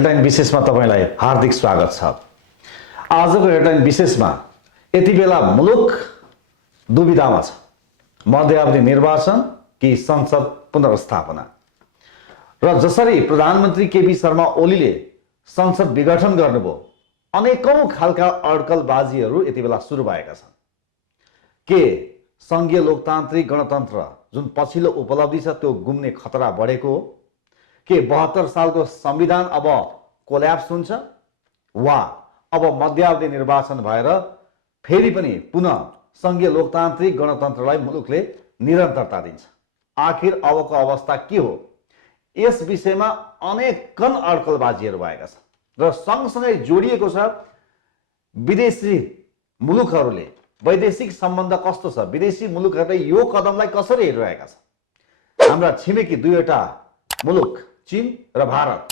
Headline विशेषमा तपाईलाई हार्दिक स्वागत छ। आजको हेडलाइन विशेषमा यति बेला मुलुक दुविधामा छ। मध्यावधि निर्वाचन कि संसद पुनर्स्थापना र जसरी प्रधानमन्त्री केपी शर्मा ओलीले संसद विघटन गर्नुभयो, अनेकौं खालका अड्कलबाजीहरू यति बेला सुरु भएका छन्। के संघीय लोकतान्त्रिक गणतन्त्र जुन पछिल्लो उपलब्धि छ त्यो गुम्ने खतरा बढेको हो? के 72 सालको संविधान अब कोल्याप्स हुन्छ वा अब मध्यावधि निर्वाचन भएर फेरि पनि पुनः संघीय लोकतान्त्रिक गणतन्त्रलाई मुलुकले निरन्तरता दिन्छ? आखिर अबको अवस्था के हो? यस विषयमा अनेकन अड्कलबाजीहरू भएका छन् र सँगसँगै जोडिएको छ विदेशी मुलुकहरूले वैदेशिक सम्बन्ध कस्तो छ, विदेशी मुलुकहरूले यो कदमलाई कसरी हेरिरहेका छन्, हाम्रा छिमेकी दुईवटा मुलुक चीन र भारत,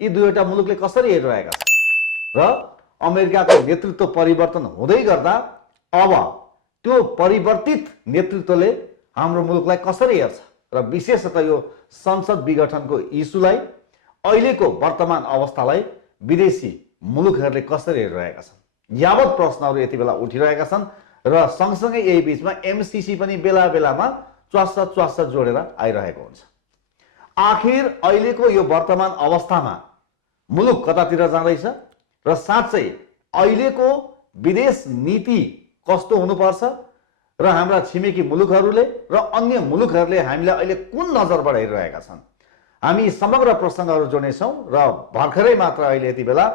यी दुईवटा मुलुकले कसरी हेरिरहेका छन् र अमेरिकाको नेतृत्व परिवर्तन हुँदै गर्दा अब त्यो परिवर्तित नेतृत्वले हाम्रो मुलुकलाई कसरी हेर्छ र विशेषतः यो संसद विघटनको इस्युलाई, अहिलेको वर्तमान अवस्थालाई विदेशी मुलुकहरूले कसरी हेरिरहेका छन्, यावत प्रश्नहरू यति बेला उठिरहेका छन् र सँगसँगै यही बीचमा एमसीसी पनि बेला बेलामा च्वास्स जोडेर आइरहेको हुन्छ। आखिर अहिलेको यो वर्तमान अवस्थामा मुलुक कतातिर जाँदैछ र साँच्चै अहिलेको विदेश नीति कस्तो हुनुपर्छ र हाम्रा छिमेकी मुलुकहरूले र अन्य मुलुकहरूले हामीलाई अहिले कुन नजरबाट हेरिरहेका छन्, हामी समग्र प्रसङ्गहरू जोड्नेछौँ। र भर्खरै मात्र अहिले यति बेला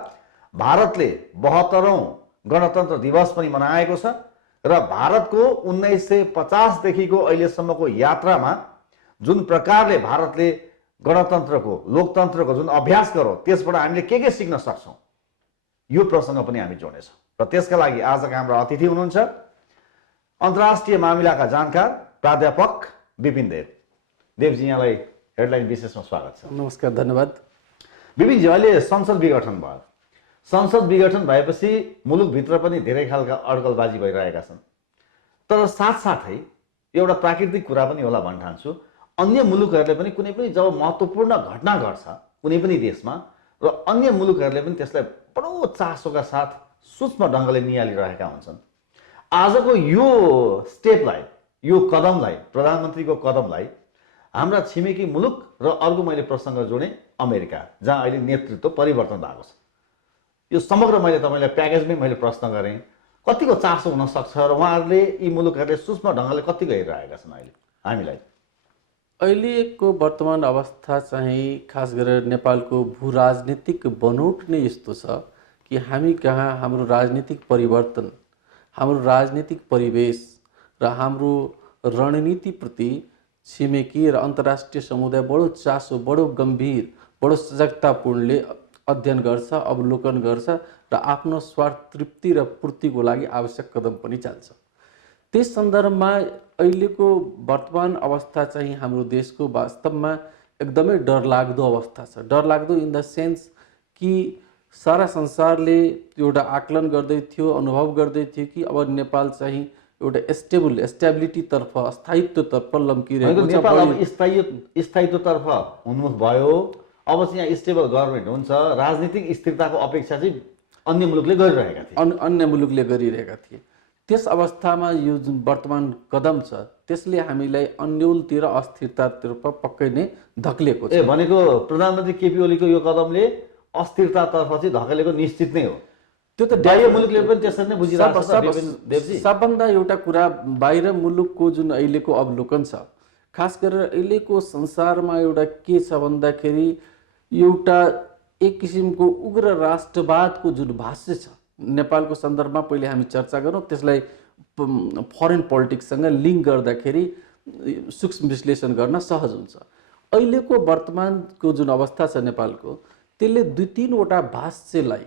भारतले 72औं गणतन्त्र दिवस पनि मनाएको छ र भारतको 1950 देखिको अहिलेसम्मको यात्रामा जुन प्रकारले भारतले गणतन्त्रको लोकतन्त्रको जुन अभ्यास गर्यो त्यसबाट हामीले के सिक्न सक्छौँ, यो प्रसङ्ग पनि हामी जोड्नेछौँ। र त्यसका लागि आजका हाम्रा अतिथि हुनुहुन्छ अन्तर्राष्ट्रिय मामिलाका जानकार प्राध्यापक विपिन देव। देवजी, यहाँलाई हेडलाइन विशेषमा स्वागत छ। नमस्कार, धन्यवाद। विपिनजी, अहिले संसद विघटन भयो। संसद विघटन भएपछि मुलुकभित्र पनि धेरै खालका अड्कलबाजी भइरहेका छन्, तर साथसाथै एउटा प्राकृतिक कुरा पनि होला भन्न ठान्छु, अन्य मुलुकहरूले पनि कुनै पनि जब महत्त्वपूर्ण घटना घट्छ कुनै पनि देशमा र अन्य मुलुकहरूले पनि त्यसलाई बडो चासोका साथ सूक्ष्म ढङ्गले निहालिरहेका हुन्छन्। आजको यो स्टेपलाई, यो कदमलाई, प्रधानमन्त्रीको कदमलाई हाम्रा छिमेकी मुलुक र अर्को मैले प्रसङ्ग जोडेँ अमेरिका, जहाँ अहिले नेतृत्व परिवर्तन भएको छ, यो समग्र मैले तपाईँलाई प्याकेजमै मैले प्रश्न गरेँ, कतिको चासो हुन सक्छ र उहाँहरूले यी मुलुकहरूले सूक्ष्म ढङ्गले कतिको हेरिरहेका छन् अहिले हामीलाई? अहिलेको वर्तमान अवस्था चाहिँ खास गरेर नेपालको भू राजनीतिक बनोट नै यस्तो छ कि हामी कहाँ हाम्रो राजनीतिक परिवर्तन, हाम्रो राजनीतिक परिवेश र हाम्रो रणनीतिप्रति छिमेकी र अन्तर्राष्ट्रिय समुदाय बडो चासो, बडो गम्भीर, बडो सजगतापूर्णले अध्ययन गर्छ, अवलोकन गर्छ र आफ्नो स्वार्थ तृप्ति र पूर्तिको लागि आवश्यक कदम पनि चाल्छ। त्यस सन्दर्भमा अहिलेको वर्तमान अवस्था चाहिँ हाम्रो देशको वास्तवमा एकदमै डरलाग्दो अवस्था छ। डरलाग्दो इन द सेन्स कि सारा संसारले एउटा आकलन गर्दै थियो, अनुभव गर्दै थियो कि अब नेपाल चाहिँ एउटा स्टेबिलिटीतर्फ, स्थायित्वतर्फ लम्किरहेको छ। नेपाल अब स्थायित्वतर्फ उन्मुख भयो, अब चाहिँ यहाँ स्टेबल गभर्मेन्ट हुन्छ, राजनीतिक स्थिरताको अपेक्षा चाहिँ अन्य मुलुकले गरिरहेका थिए, अन्य मुलुकले गरिरहेका थिए। त्यस अवस्थामा यो जुन वर्तमान कदम छ त्यसले हामीलाई अन्यलतिर अस्थिरतातर्फ पक्कै नै धकेलेको छ। भनेको प्रधानमन्त्री केपी ओलीको यो कदमले अस्थिरतातर्फ चाहिँ धकेलेको निश्चित नै हो। त्यो त बाह्य मुलुकले पनि त्यसरी नै बुझिरहेको छ। सबभन्दा एउटा कुरा बाहिर मुलुकको जुन अहिलेको अवलोकन छ, खास गरेर अहिलेको संसारमा एउटा के छ भन्दाखेरि एउटा एक किसिमको उग्र राष्ट्रवादको जुन भाष्य छ नेपालको सन्दर्भमा पहिले हामी चर्चा गरौँ, त्यसलाई फरेन पोलिटिक्ससँग लिङ्क गर्दाखेरि सूक्ष्म विश्लेषण गर्न सहज हुन्छ। अहिलेको वर्तमानको जुन अवस्था छ नेपालको, त्यसले 2-3वटा भाष्यलाई,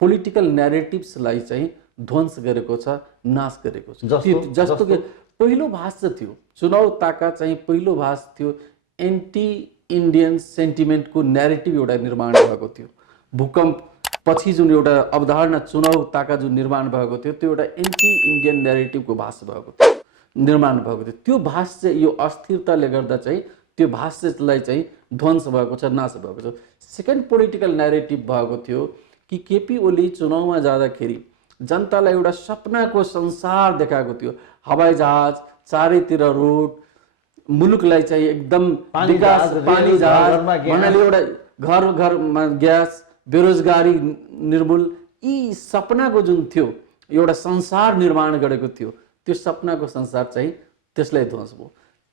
पोलिटिकल न्यारेटिभ्सलाई चाहिँ ध्वंस गरेको छ, नाश गरेको छ। जस्तो कि पहिलो भाष्य थियो चुनाव ताका चाहिँ पहिलो भाष्य थियो एन्टी इन्डियन सेन्टिमेन्टको न्यारेटिभ एउटा निर्माण भएको थियो। भूकम्प पछि जुन एउटा अवधारणा चुनाव ताका जुन निर्माण भएको थियो त्यो एउटा एन्टी इन्डियन न्यारेटिभको भाष्य भएको थियो, निर्माण भएको थियो। त्यो भाष्य यो अस्थिरताले गर्दा चाहिँ त्यो भाष्यलाई चाहिँ ध्वंस भएको छ, नाश भएको छ। सेकेन्ड पोलिटिकल न्यारेटिभ भएको थियो कि केपी ओली चुनावमा जाँदाखेरि जनतालाई एउटा सपनाको संसार देखाएको थियो। हवाई जहाज, चारैतिर रोड, मुलुकलाई चाहिँ एकदम विकास, पानी जहाज भन्नाले एउटा घर घरमा ग्यास, बेरोजगारी निर्मूल, यी सपनाको जुन थियो एउटा संसार निर्माण गरेको थियो, त्यो सपनाको संसार चाहिँ त्यसलाई ध्वंस भयो।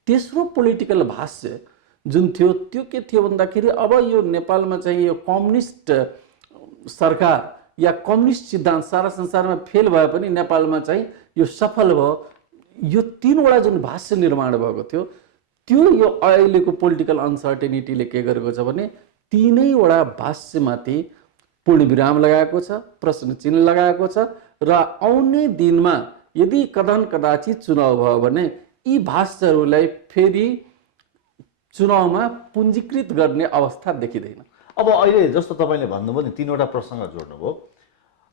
तेस्रो पोलिटिकल भाष्य जुन थियो त्यो के थियो भन्दाखेरि अब यो नेपालमा चाहिँ यो कम्युनिस्ट सरकार या कम्युनिस्ट सिद्धान्त सारा संसारमा फेल भए पनि नेपालमा चाहिँ यो सफल भयो। यो तीनवटा जुन भाष्य निर्माण भएको थियो त्यो यो अहिलेको पोलिटिकल अनसर्टेनिटीले के गरेको छ भने तीनैवटा भाष्यमाथि पूर्णविराम लगाएको छ, प्रश्न चिन्ह लगाएको छ र आउने दिनमा यदि कदाचित चुनाव भयो भने यी भाष्यहरूलाई फेरि चुनावमा पुञ्जीकृत गर्ने अवस्था देखिँदैन। अब अहिले जस्तो तपाईँले भन्नुभयो नि तीनवटा प्रसङ्ग जोड्नुभयो,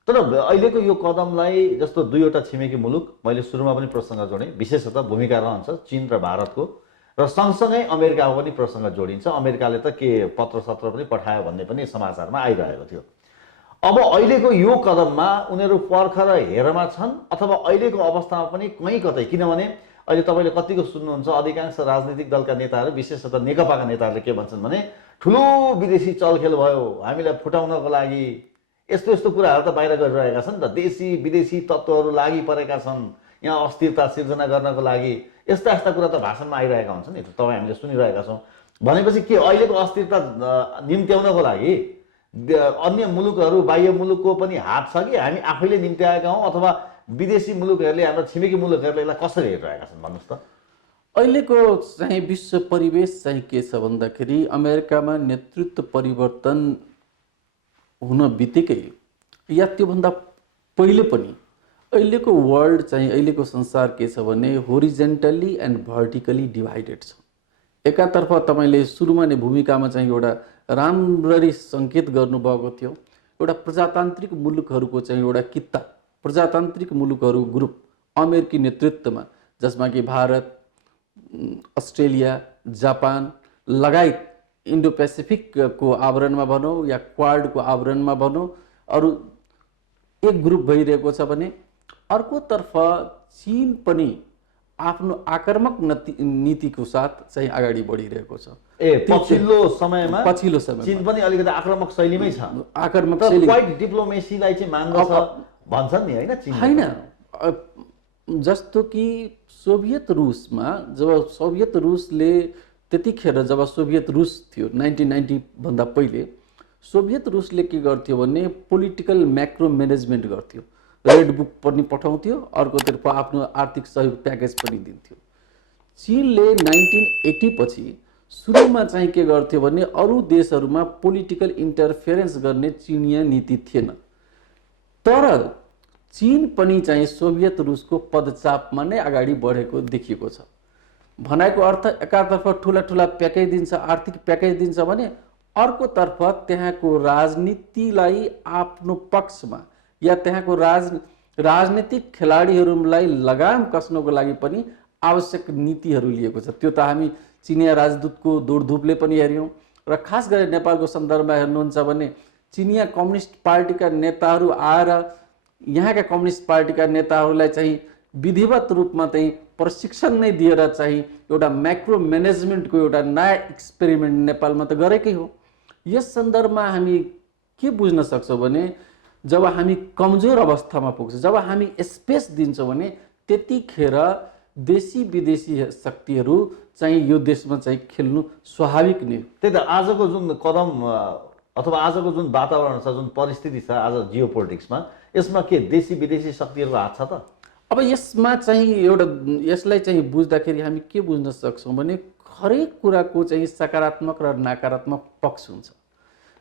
तर अहिलेको यो कदमलाई जस्तो दुईवटा छिमेकी मुलुक, मैले सुरुमा पनि प्रसङ्ग जोडेँ, विशेषतः भूमिका रहन्छ चीन र भारतको, र सँगसँगै अमेरिकाको पनि प्रसङ्ग जोडिन्छ। अमेरिकाले त के पत्र सत्र पनि पठायो भन्ने पनि समाचारमा आइरहेको थियो। अब अहिलेको यो कदममा उनीहरू पर्ख र हेरमा छन् अथवा अहिलेको अवस्थामा पनि कहीँ कतै, किनभने अहिले तपाईँले कतिको सुन्नुहुन्छ अधिकांश राजनीतिक दलका नेताहरू, विशेषतः नेकपाका नेताहरूले के भन्छन् भने ठुलो विदेशी चलखेल भयो, हामीलाई फुटाउनको लागि यस्तो यस्तो कुराहरू त बाहिर गरिरहेका छन् त, देशी विदेशी तत्त्वहरू लागि परेका छन् यहाँ अस्थिरता सिर्जना गर्नको लागि, यस्ता यस्ता कुरा त भाषणमा आइरहेका हुन्छन् नि, तपाईँ हामीले सुनिरहेका छौँ। भनेपछि के अहिलेको अस्थिरता निम्त्याउनको लागि अन्य मुलुकहरू, बाह्य मुलुकको पनि हात छ कि हामी आफैले निम्त्याएका हौँ, अथवा विदेशी मुलुकहरूले, हाम्रो छिमेकी मुलुकहरूले यसलाई कसरी हेरिरहेका छन् भन्नुहोस् त। अहिलेको चाहिँ विश्व परिवेश चाहिँ के छ भन्दाखेरि अमेरिकामा नेतृत्व परिवर्तन हुन बित्तिकै या त्योभन्दा पहिले पनि अहिलेको वर्ल्ड चाहिँ, अहिलेको संसार के छ भने होरिजेन्टल्ली एन्ड भर्टिकली डिभाइडेड छ। एकातर्फ तपाईँले सुरुमा नै भूमिकामा चाहिँ एउटा राम्ररी सङ्केत गर्नुभएको थियो, एउटा प्रजातान्त्रिक मुलुकहरूको चाहिँ एउटा कित्ता, प्रजातान्त्रिक मुलुकहरू ग्रुप अमेरिकी नेतृत्वमा, जसमा कि भारत, अस्ट्रेलिया, जापान लगायत इन्डो पेसिफिकको आवरणमा भनौँ या क्वाडको आवरणमा भनौँ अरू एक ग्रुप भइरहेको छ भने अर्कोतर्फ चीन पनि आफ्नो आक्रामक नीतिको साथ चाहिँ अगाडि बढिरहेको छ। पछिल्लो समयमा चीन पनि अलिकति आक्रामक शैलीमै छ, आक्रामक शैली, क्वाइट डिप्लोमेसीलाई चाहिँ मान्दछ भन्छन् नि, होइन? चीन होइन, जस्तो कि सोभियत रुसमा जब सोभियत रुसले त्यतिखेर जब सोभियत रुस थियो 1990 भन्दा पहिले, सोभियत रुसले के गर्थ्यो भने पोलिटिकल म्याक्रो म्यानेजमेन्ट गर्थ्यो, रेड बुक पनि पठाउँथ्यो, अर्कोतर्फ आफ्नो आर्थिक सहयोग प्याकेज पनि दिन्थ्यो। चीनले 1980 पछि सुरुमा चाहिँ के गर्थ्यो भने अरू देशहरूमा पोलिटिकल इन्टरफेरेन्स गर्ने चिनिया नीति थिएन, तर चीन पनि चाहिँ सोभियत रुसको पदचापमा नै अगाडि बढेको देखिएको छ। भनाइको अर्थ एकातर्फ ठुला ठुला प्याकेज दिन्छ, आर्थिक प्याकेज दिन्छ भने अर्कोतर्फ त्यहाँको राजनीतिलाई आफ्नो पक्षमा या त्यहाँको राजनीतिक खेलाडीहरूलाई लगाम कस्नको लागि पनि आवश्यक नीतिहरू लिएको छ। त्यो त हामी चिनिया राजदूतको दौडधुपले पनि हेऱ्यौँ, र खास गरेर नेपालको सन्दर्भमा हेर्नुहुन्छ भने चिनिया कम्युनिस्ट पार्टीका नेताहरू आएर यहाँका कम्युनिस्ट पार्टीका नेताहरूलाई चाहिँ विधिवत रूपमा चाहिँ प्रशिक्षण नै दिएर चाहिँ एउटा म्याक्रो म्यानेजमेन्टको एउटा नयाँ एक्सपेरिमेन्ट नेपालमा त गरेकै हो। यस सन्दर्भमा हामी के बुझ्न सक्छौँ भने जब हामी कमजोर अवस्थामा पुग्छ, जब हामी स्पेस दिन्छौँ भने त्यतिखेर देशी विदेशी शक्तिहरू चाहिँ यो देशमा चाहिँ खेल्नु स्वाभाविक नै हो। त्यही त आजको जुन कदम अथवा आजको जुन वातावरण छ, जुन परिस्थिति छ आज जियो पोलिटिक्समा, यसमा के देशी विदेशी शक्तिहरूको हात छ त? अब यसमा चाहिँ एउटा यसलाई चाहिँ बुझ्दाखेरि हामी के बुझ्न सक्छौँ भने हरेक कुराको चाहिँ सकारात्मक र नकारात्मक पक्ष हुन्छ।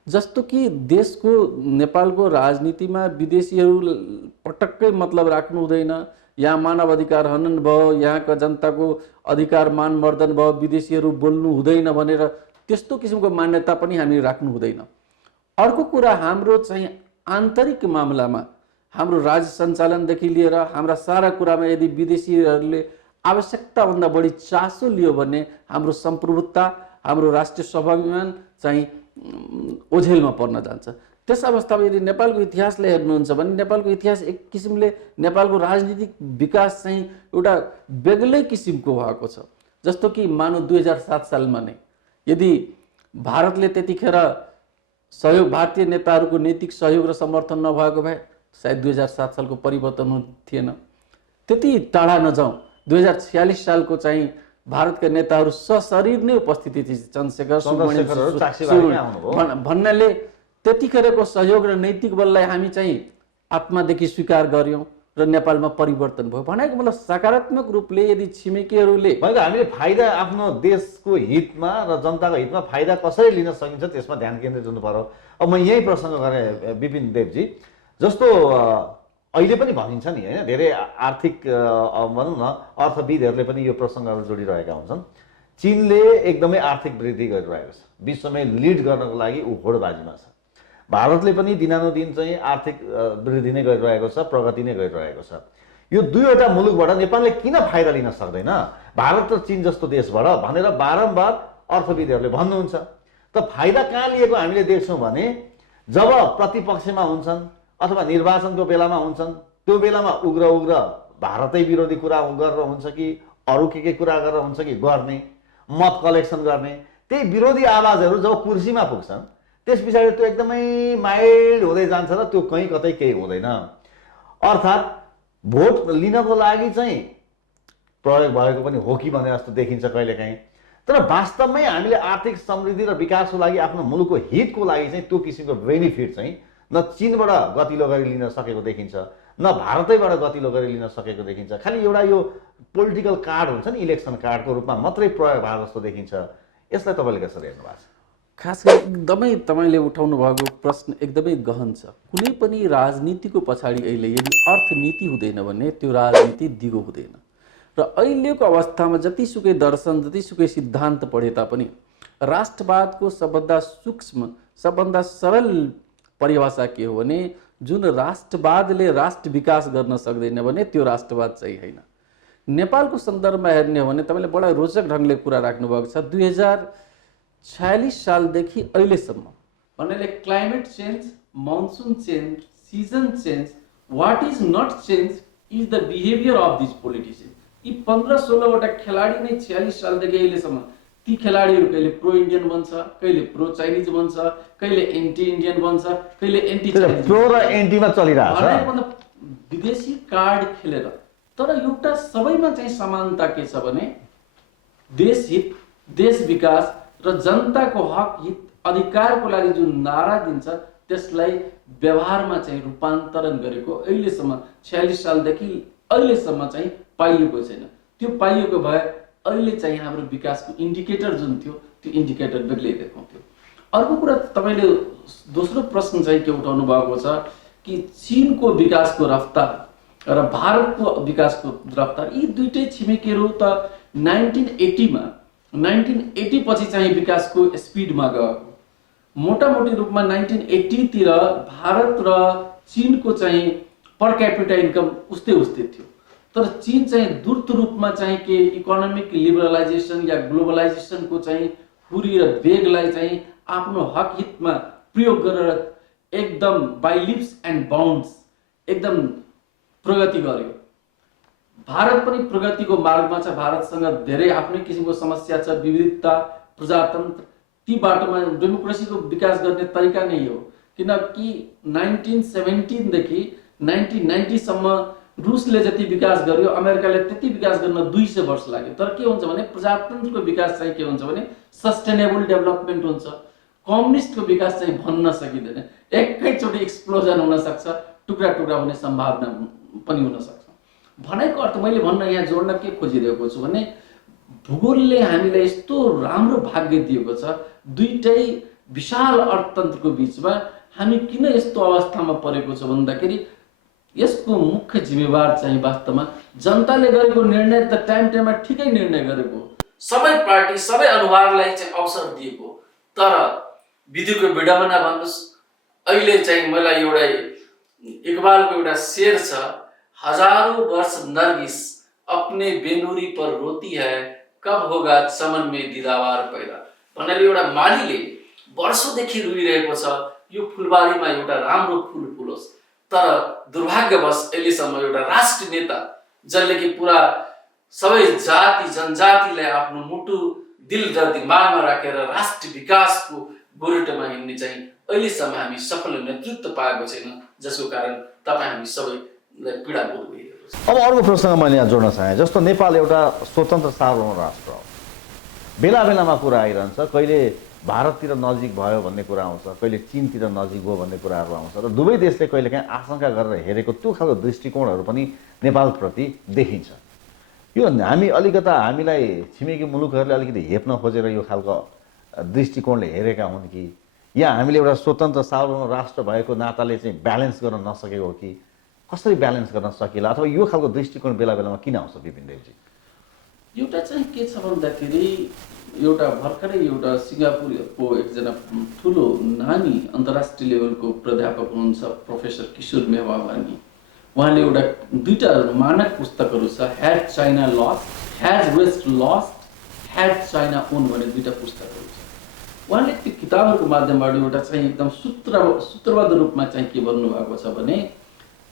जस्तो कि देशको नेपालको राजनीतिमा विदेशीहरू पटक्कै मतलब राख्नु हुँदैन, यहाँ मानव अधिकार हनन भयो, यहाँका जनताको अधिकार मानवर्धन भयो, विदेशीहरू बोल्नु हुँदैन भनेर त्यस्तो किसिमको मान्यता पनि हामी राख्नु हुँदैन। अर्को कुरा हाम्रो चाहिँ आन्तरिक मामलामा हाम्रो राज्य सञ्चालनदेखि लिएर हाम्रा सारा कुरामा यदि विदेशीहरूले आवश्यकताभन्दा बढी चासो लियो भने हाम्रो सम्प्रभुता, हाम्रो राष्ट्रिय स्वाभिमान चाहिँ ओझेलमा पर्न जान्छ। त्यस अवस्थामा यदि नेपालको इतिहासलाई हेर्नुहुन्छ भने नेपालको इतिहास एक किसिमले नेपालको राजनीतिक विकास चाहिँ एउटा बेग्लै किसिमको भएको छ। जस्तो कि मानौ 2007 सालमा नै यदि भारतले त्यतिखेर सहयोग, भारतीय नेताहरूको नैतिक सहयोग र समर्थन नभएको भए सायद 2007 सालको परिवर्तन थिएन। त्यति टाढा नजाउँ, 2046 सालको चाहिँ भारतका नेताहरू सशरीर नै उपस्थिति थिए। चन्द्रशेखर भन्नाले त्यतिखेरको सहयोग र नैतिक बललाई हामी चाहिँ आत्मादेखि स्वीकार गर्यौं र नेपालमा परिवर्तन भयो। भनेको मतलब सकारात्मक रूपले यदि छिमेकीहरूले हामीले फाइदा आफ्नो देशको हितमा र जनताको हितमा फाइदा कसरी लिन सकिन्छ त्यसमा ध्यान केन्द्रित हुनु पर्यो। अब म यही प्रसङ्ग गरेँ विपिन देवजी, जस्तो अहिले पनि भनिन्छ नि हैन, धेरै आर्थिक भनौँ न अर्थविदहरूले पनि यो प्रसङ्गहरू जोडिरहेका हुन्छन्। चीनले एकदमै आर्थिक वृद्धि गरिरहेको छ, विश्वमै लिड गर्नको लागि ऊ होडबाजीमा छ। भारतले पनि दिनानुदिन चाहिँ आर्थिक वृद्धि नै गरिरहेको छ, प्रगति नै गरिरहेको छ। यो दुईवटा मुलुकबाट नेपालले किन फाइदा लिन सक्दैन भारत र चीन जस्तो देशबाट भनेर बारम्बार अर्थविदहरूले भन्नुहुन्छ। त फाइदा कहाँ लिएको हामीले देख्छौँ भने जब प्रतिपक्षमा हुन्छन् अथवा निर्वाचनको बेलामा हुन्छन्, त्यो बेलामा उग्र उग्र भारतै विरोधी कुरा गरेर हुन्छ कि अरू के कुरा गरेर हुन्छ कि गर्ने मत कलेक्सन गर्ने, त्यही विरोधी आवाजहरू जब कुर्सीमा पुग्छन् त्यस पछाडि त्यो एकदमै माइल्ड हुँदै जान्छ र त्यो कहीँ कतै केही हुँदैन। अर्थात् भोट लिनको लागि चाहिँ प्रयोग भएको पनि हो कि भने जस्तो देखिन्छ कहिलेकाहीँ। तर वास्तवमै हामीले आर्थिक समृद्धि र विकासको लागि आफ्नो मुलुकको हितको लागि चाहिँ त्यो किसिमको बेनिफिट चाहिँ न चीनबाट गतिलो गरी लिन सकेको देखिन्छ, न भारतैबाट गतिलो गरी लिन सकेको देखिन्छ। खालि एउटा यो पोलिटिकल कार्ड हुन्छ नि, इलेक्सन कार्डको रूपमा मात्रै प्रयोग भएको जस्तो देखिन्छ। यसलाई तपाईँले कसरी हेर्नु भएको छ? खास गरी एकदमै तपाईँले उठाउनु भएको प्रश्न एकदमै गहन छ। कुनै पनि राजनीतिको पछाडि अहिले यदि अर्थनीति हुँदैन भने त्यो राजनीति दिगो हुँदैन। र अहिलेको अवस्थामा जतिसुकै दर्शन, जतिसुकै सिद्धान्त पढे तापनि राष्ट्रवादको सबभन्दा सूक्ष्म, सबभन्दा सरल परिभाषा के हो भने जुन राष्ट्रवादले राष्ट्र विकास गर्न सक्दैन भने त्यो राष्ट्रवाद चाहिँ होइन। नेपालको सन्दर्भमा हेर्ने हो भने तपाईँले बडा रोचक ढङ्गले कुरा राख्नुभएको छ। 2046 सालदेखि अहिलेसम्म भन्नाले climate change, monsoon change, season change, what is not change is the behaviour of this politician. यी 15-16 वटा खेलाडी नै 46 सालदेखि अहिलेसम्म, ती खेलाडीहरू कहिले प्रो इन्डियन बन्छ, कहिले प्रो चाइनिज बन्छ, कहिले एन्टी इन्डियन बन्छ, कहिले एन्टी चाइनिज, प्रो र एन्टीमा चलिरहेछ। मतलब विदेशी कार्ड खेलेर। तर एउटा सबैमा चाहिँ समानता के छ भने देश हित, देश विकास र जनताको हक हित अधिकारको लागि जुन नारा दिन्छ त्यसलाई व्यवहारमा चाहिँ रूपान्तरण गरेको अहिलेसम्म 46 सालदेखि अहिलेसम्म चाहिँ पाइएको छैन। त्यो पाइएको भए अहिले चाहिँ हाम्रो विकासको इन्डिकेटर जुन थियो त्यो इन्डिकेटर बेग्लै देखाउँथ्यो। अर्को कुरा तपाईँले दोस्रो प्रश्न चाहिँ के उठाउनु भएको छ कि चीनको विकासको रफ्तार र भारतको विकासको रफ्तार, यी दुईटै छिमेकीहरू त 1980 पछि चाहिँ विकासको स्पिडमा गएको। मोटामोटी रूपमा 1980 तिर भारत र चीनको चाहिँ पर क्यापिटा इन्कम उस्तै थियो। तर चीन चाहिँ द्रुत रूपमा चाहिँ के इकोनोमिक लिबरलाइजेसन या ग्लोबलाइजेसनको चाहिँ हुरी र वेगलाई चाहिँ आफ्नो हक हितमा प्रयोग गरेर एकदम बाई लिप्स एन्ड बाउन्ड्स एकदम प्रगति गर्यो। भारत पनि प्रगतिको मार्गमा छ। भारतसँग धेरै आफ्नै किसिमको समस्या छ, विविधता, प्रजातन्त्र, ती बाटोमा डेमोक्रेसीको विकास गर्ने तरिका नै हो। किनकि 1917 देखि 1990 सम्म रुसले जति विकास गर्यो अमेरिकाले त्यति विकास गर्न 200 वर्ष लाग्यो। तर के हुन्छ भने प्रजातन्त्रको विकास चाहिँ के हुन्छ भने सस्टेनेबल डेभलपमेन्ट हुन्छ। कम्युनिस्टको विकास चाहिँ भन्न सकिँदैन, एकैचोटि एक्सप्लोजन हुन सक्छ, टुक्रा टुक्रा हुने सम्भावना पनि हुन सक्छ। भनेको अर्थ मैले भन्न यहाँ जोड्न के खोजिरहेको छु भने भूगोलले हामीलाई यस्तो राम्रो भाग्य दिएको छ, दुईटै विशाल अर्थतन्त्रको बीचमा हामी किन यस्तो अवस्थामा परेको छ भन्दाखेरि यसको मुख्य जिम्मेवार चाहिँ वास्तवमा जनताले गरेको निर्णय त टाइममा ठिकै निर्णय गरेको, सबै पार्टी सबै अनुहारलाई चाहिँ अवसर दिएको। तर विधिको विडम्बना भन्नुहोस्, अहिले चाहिँ मलाई एउटा इकबालको एउटा शेर छ, हजारौं वर्ष नर्गिस अपने बेनुरी पर रोती है, कब होगा चमन में दिदावार पैदा भनेर एउटा मालीले वर्षौंदेखि रोइरहेको छ यो फुलबारीमा एउटा राम्रो फुल फुलोस्। तर दुर्भाग्यवश अहिलेसम्म एउटा राष्ट्रिय नेता जसले कि पुरा सबै जाति जनजातिलाई आफ्नो मुटु दिल र दिमागमा राखेर राष्ट्रिय विकासको गोरेटोमा हिँड्ने चाहिँ अहिलेसम्म हामी सफल नेतृत्व पाएको छैन, जसको कारण तपाईँ हामी सबैलाई पीडा भोग भइरहेको छ। अब अर्को प्रसङ्ग मैले यहाँ जोड्न चाहेँ, जस्तो नेपाल एउटा स्वतन्त्र सार्वभौम राष्ट्र हो, बेला बेलामा कुरा आइरहन्छ, कहिले भारततिर नजिक भयो भन्ने कुरा आउँछ, कहिले चीनतिर नजिक भयो भन्ने कुराहरू आउँछ र दुवै देशले कहिलेकाहीँ आशंका गरेर हेरेको त्यो खालको दृष्टिकोणहरू पनि नेपालप्रति देखिन्छ। यो हामी अलिकता हामीलाई छिमेकी मुलुकहरूले अलिकति हेप्न खोजेर यो खालको दृष्टिकोणले हेरेका हुन् कि या हामीले एउटा स्वतन्त्र सार्वभौम राष्ट्र भएको नाताले चाहिँ ब्यालेन्स गर्न नसकेको हो कि कसरी ब्यालेन्स गर्न सकिएला, अथवा यो खालको दृष्टिकोण बेला बेलामा किन आउँछ विपिनदेवजी? एउटा चाहिँ के छ भन्दाखेरि एउटा भर्खरै एउटा सिङ्गापुरको एकजना ठुलो नानी अन्तर्राष्ट्रिय लेभलको प्राध्यापक हुनुहुन्छ प्रोफेसर किशोर मेवावानी, उहाँले एउटा दुईटा मानक पुस्तकहरू छ, had China lost, has west lost, had China won भन्ने दुईटा पुस्तकहरू छ। उहाँले त्यो किताबहरूको माध्यमबाट एउटा चाहिँ एकदम सूत्रबद्ध रूपमा चाहिँ के भन्नुभएको छ भने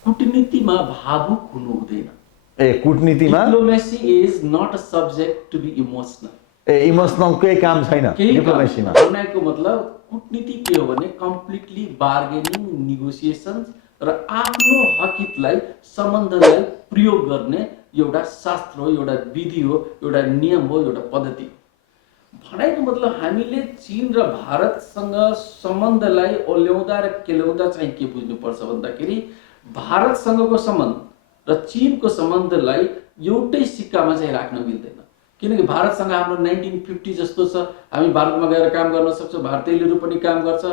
कूटनीतिमा भावुक हुनु हुँदैन। कूटनीतिमा diplomacy is not a subject to be emotional. Emotional केही काम छैन डिप्लोमेसीमा। भन्नाको मतलब कूटनीति के हो भने कम्प्लिटली बार्गेनिङ, निगोसिएसन्स र आफ्नो हकितलाई सम्बन्धलाई प्रयोग गर्ने एउटा शास्त्र हो, एउटा विधि हो, एउटा नियम हो, एउटा पद्धति हो। भनाइको मतलब हामीले चीन र भारतसँग सम्बन्धलाई ओल्याउँदा र केल्याउँदा चाहिँ के बुझ्नुपर्छ भन्दाखेरि भारतसँगको सम्बन्ध र चीनको सम्बन्धलाई एउटै सिक्कामा चाहिँ राख्न मिल्दैन। किनकि भारतसँग हाम्रो 1950 जस्तो छ, हामी भारतमा गएर काम गर्न सक्छौँ, भारतीयहरू पनि काम गर्छ,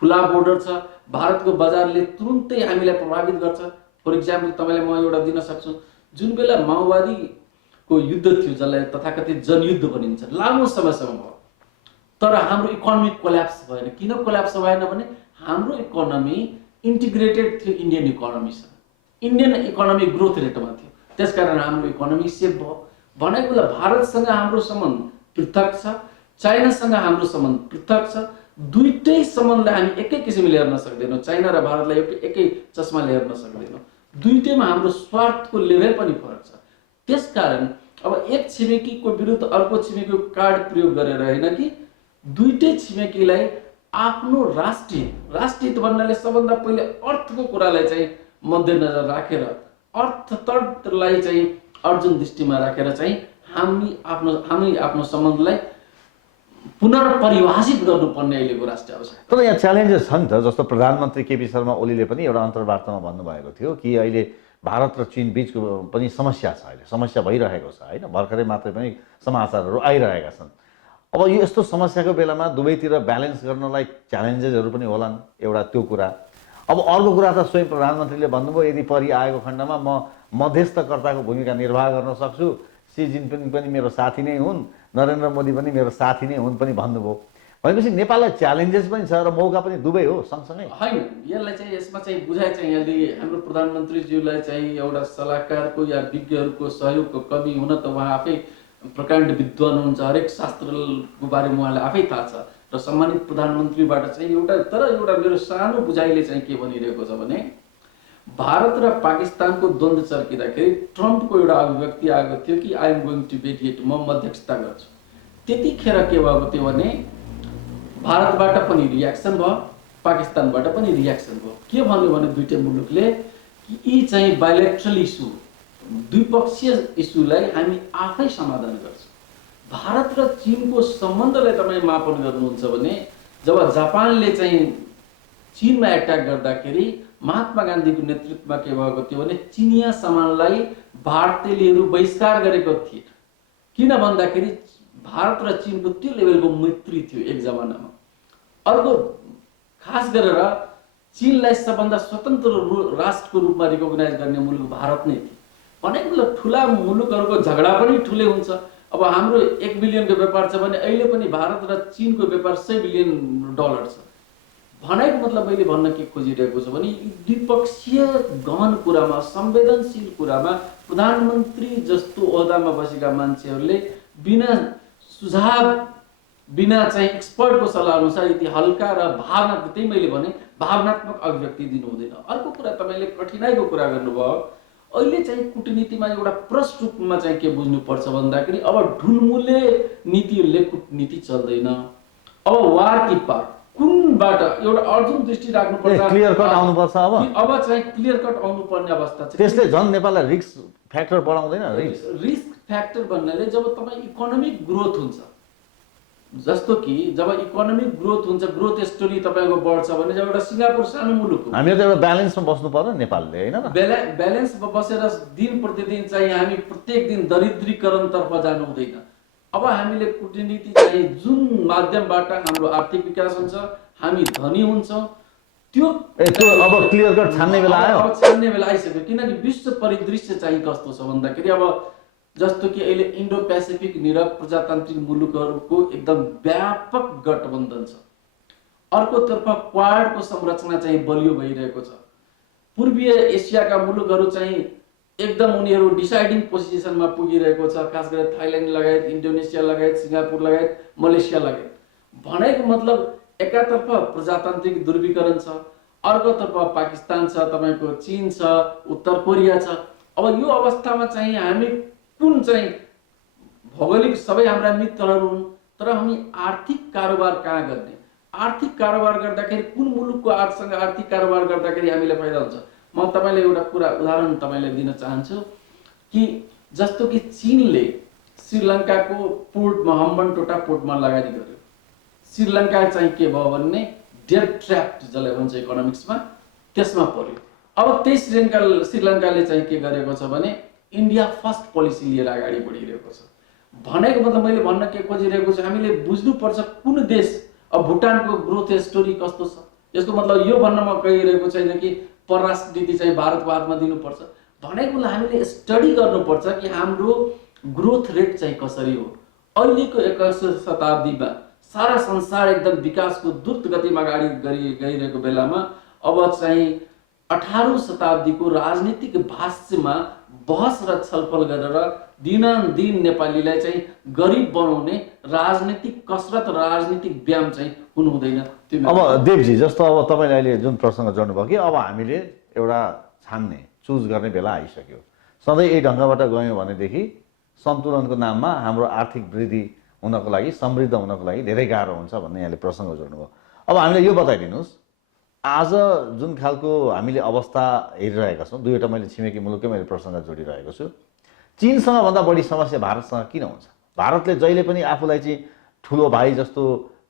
खुला बोर्डर छ, भारतको बजारले तुरुन्तै हामीलाई प्रभावित गर्छ। फर इक्जाम्पल तपाईँलाई म एउटा दिन सक्छु, जुन बेला माओवादीको युद्ध थियो जसलाई तथाकथित जनयुद्ध भनिन्छ, लामो समयसम्म भयो, तर हाम्रो इकोनोमिक कोल्याप्स भएन। किन कोल्याप्स भएन भने हाम्रो इकोनोमी इन्टिग्रेटेड थियो इन्डियन इकोनोमीसँग, इन्डियन इकोनोमी ग्रोथ रेटमा थियो, त्यसकारण हाम्रो इकोनोमी सेफ भयो। भनेको भारतसँग हाम्रो सम्बन्ध पृथक छ, चाइनासँग हाम्रो सम्बन्ध पृथक छ, दुईटै सम्बन्धलाई हामी एकै किसिमले हेर्न सक्दैनौँ। चाइना र भारतलाई एकै चस्माले हेर्न सक्दैनौँ, दुईटैमा हाम्रो स्वार्थको लेभल पनि फरक छ। त्यसकारण अब एक छिमेकीको विरुद्ध अर्को छिमेकीको कार्ड प्रयोग गरेर होइन कि दुईटै छिमेकीलाई आफ्नो राष्ट्रिय भन्नाले सबभन्दा पहिले अर्थको कुरालाई चाहिँ मध्यनजर राखेर अर्थतन्त्रलाई चाहिँ अर्जुन दृष्टिमा राखेर चाहिँ हामी आफ्नो सम्बन्धलाई पुनर्परिभाषित गर्नुपर्ने अहिलेको राष्ट्रिय आवश्यकता। तर यहाँ च्यालेन्जेस छ नि त, जस्तो प्रधानमन्त्री केपी शर्मा ओलीले पनि एउटा अन्तर्वार्तामा भन्नुभएको थियो कि अहिले भारत र चीन बिचको पनि समस्या छ, अहिले समस्या भइरहेको छ होइन, भर्खरै मात्रै पनि समाचारहरू आइरहेका छन्। अब यो यस्तो समस्याको बेलामा दुवैतिर ब्यालेन्स गर्नलाई च्यालेन्जेसहरू पनि होलान्, एउटा त्यो कुरा। अब अर्को कुरा त स्वयं प्रधानमन्त्रीले भन्नुभयो यदि परि आएको खण्डमा म मध्यस्थकर्ताको भूमिका निर्वाह गर्न सक्छु, सी जिनपिङ पनि मेरो साथी नै हुन्, नरेन्द्र मोदी पनि मेरो साथी नै हुन् पनि भन्नुभयो। भनेपछि नेपाललाई च्यालेन्जेस पनि छ र मौका पनि दुवै हो सँगसँगै। होइन, यसलाई चाहिँ यसमा चाहिँ बुझाइ चाहिँ यदि हाम्रो प्रधानमन्त्रीज्यूलाई चाहिँ एउटा सल्लाहकारको या विज्ञहरूको सहयोगको कमी हुन त उहाँ आफै प्रकाण्ड विद्वान हुनुहुन्छ, हरेक शास्त्रको बारेमा उहाँलाई आफै थाहा छ र सम्मानित प्रधानमन्त्रीबाट चाहिँ एउटा मेरो सानो बुझाइले चाहिँ के भनिरहेको छ भने भारत र पाकिस्तानको द्वन्द्व चर्किँदाखेरि ट्रम्पको एउटा अभिव्यक्ति आएको थियो कि I am going to mediate, म मध्यस्थता गर्छु। त्यतिखेर के भएको थियो भने भारतबाट पनि रियाक्सन भयो, पाकिस्तानबाट पनि रियाक्सन भयो। के भन्यो भने दुईटै मुलुकले कि यी चाहिँ बाइलेटरल इस्यु, द्विपक्षीय इस्युलाई हामी आफै समाधान गर्छौँ। भारत र चीनको सम्बन्धलाई तपाईँ मापन गर्नुहुन्छ भने जब जापानले चाहिँ चीनमा एट्याक गर्दाखेरि महात्मा गान्धीको नेतृत्वमा के भएको थियो भने चिनिया सामानलाई भारतीयहरू बहिष्कार गरेको थिए। किन भन्दाखेरि भारत र चीनको त्यो लेभलको मैत्री थियो एक जमानामा। अर्को खास गरेर चीनलाई सबभन्दा स्वतन्त्र राष्ट्रको रूपमा रिकगनाइज गर्ने मुलुक भारत नै थियो। भनेको ठुला मुलुकहरूको झगडा पनि ठुलै हुन्छ। अब हाम्रो 1 बिलियनको व्यापार छ भने अहिले पनि भारत र चीनको व्यापार $100 बिलियन छ। भनाइको मतलब मैले भन्न के खोजिरहेको छु भने द्विपक्षीय गहन कुरामा संवेदनशील कुरामा प्रधानमन्त्री जस्तो ओहदामा बसेका मान्छेहरूले बिना सुझाव बिना चाहिँ एक्सपर्टको सल्लाह अनुसार यति हल्का र भावनात्मक, त्यही मैले भने भावनात्मक अभिव्यक्ति दिनु हुँदैन। अर्को कुरा तपाईँले कठिनाइको कुरा गर्नुभयो। अहिले चाहिँ कूटनीतिमा एउटा प्रष्ट रूपमा चाहिँ के बुझ्नुपर्छ भन्दाखेरि अब ढुलमुले नीतिहरूले कूटनीति चल्दैन। अब वार कि पार कुनबाट एउटा अर्जुन दृष्टि राख्नुपर्छ, क्लियर कट आउनुपर्छ। अब चाहिँ क्लियर कट आउनुपर्ने अवस्था छ। त्यसले झन् नेपाललाई रिस्क फ्याक्टर बढाउँदैन। रिस्क फ्याक्टर भन्नाले जब तपाईँ इकोनोमिक ग्रोथ हुन्छ, जस्तो कि जब इकोनोमिक ग्रोथ हुन्छ, ग्रोथ स्टोरी तपाईँको बढ्छ भने जब एउटा सिङ्गापुर सानो मुलुक हो, हामीले त एउटा ब्यालेन्समा बस्नु पर्यो नेपालले, होइन? ब्यालेन्समा बसेर दिन प्रतिदिन चाहिँ हामी प्रत्येक दिन दरिद्रीकरणतर्फ जानु हुँदैन। अब हामीले कूटनीति चाहिँ जुन माध्यमबाट हाम्रो आर्थिक विकास हुन्छ, हामी धनी हुन्छौँ, त्यो अब क्लियर कट छान्ने बेला आयो। अब छान्ने बेला आइसक्यो। किनकि विश्व परिदृश्य चाहिँ कस्तो छ भन्दाखेरि अब जस्तो कि अहिले इन्डो पेसिफिक निर प्रजातान्त्रिक मुलुकहरूको एकदम व्यापक गठबन्धन छ। अर्कोतर्फ क्वाडको संरचना चाहिँ बलियो भइरहेको छ। पूर्वीय एसियाका मुलुकहरू चाहिँ एकदम उनीहरू डिसाइडिङ पोजिसनमा पुगिरहेको छ, खास गरेर थाइल्यान्ड लगायत, इन्डोनेसिया लगायत, सिङ्गापुर लगायत, मलेसिया लगायत। भनेको मतलब एकातर्फ प्रजातान्त्रिक ध्रुवीकरण छ, अर्कोतर्फ पाकिस्तान छ, तपाईँको चीन छ, उत्तर कोरिया छ। अब यो अवस्थामा चाहिँ हामी कुन चाहिँ भौगोलिक सबै हाम्रा मित्रहरू हुन्, तर हामी आर्थिक कारोबार कहाँ गर्ने, आर्थिक कारोबार गर्दाखेरि कुन मुलुकको आर्थिक कारोबार गर्दाखेरि हामीलाई फाइदा हुन्छ। म तपाईँलाई एउटा कुरा उदाहरण तपाईँलाई दिन चाहन्छु कि जस्तो कि चीनले श्रीलङ्काको पोर्टमा हम्बनटोटा पोर्टमा लगानी गर्यो। श्रीलङ्का चाहिँ के भयो भने डेट ट्र्याप्ड जसलाई भन्छ इकोनोमिक्समा, त्यसमा पर्यो। अब त्यही श्रीलङ्काले चाहिँ के गरेको छ भने इन्डिया फर्स्ट पोलिसी लिएर अगाडि बढिरहेको छ। भनेको मतलब मैले भन्न के खोजिरहेको छु, हामीले बुझ्नुपर्छ कुन देश, अब भुटानको ग्रोथ स्टोरी कस्तो छ। यसको मतलब यो भन्न म कहिरहेको छैन कि परराष्ट्र नीति चाहिँ भारतको हातमा दिनुपर्छ। भनेको हामीले स्टडी गर्नुपर्छ कि हाम्रो ग्रोथ रेट चाहिँ कसरी हो। अहिलेको 21औं शताब्दीमा सारा संसार एकदम विकासको द्रुत गतिमा अगाडि गइरहेको बेलामा अब चाहिँ 18औं शताब्दीको राजनीतिक भाष्यमा बहस र छलफल गरेर दिनानुदिन नेपालीलाई चाहिँ गरिब बनाउने राजनीतिक कसरत, राजनीतिक व्यायाम चाहिँ हुनु हुँदैन। अब देवजी जस्तो अब तपाईँले अहिले जुन प्रसङ्ग जोड्नुभयो कि अब हामीले एउटा छान्ने चुज गर्ने बेला आइसक्यो। सधैँ यही ढङ्गबाट गयौँ भनेदेखि सन्तुलनको नाममा हाम्रो आर्थिक वृद्धि हुनको लागि, समृद्ध हुनको लागि धेरै गाह्रो हुन्छ भन्ने यहाँले प्रसङ्ग जोड्नुभयो। अब हामीले यो बताइदिनुहोस्, आज जुन खालको हामीले अवस्था हेरिरहेका छौँ, दुईवटा मैले छिमेकी मुलुककै मैले प्रसङ्ग जोडिरहेको छु। चीनसँग भन्दा बढी समस्या भारतसँग किन हुन्छ? भारतले जहिले पनि आफूलाई चाहिँ ठुलो भाइ जस्तो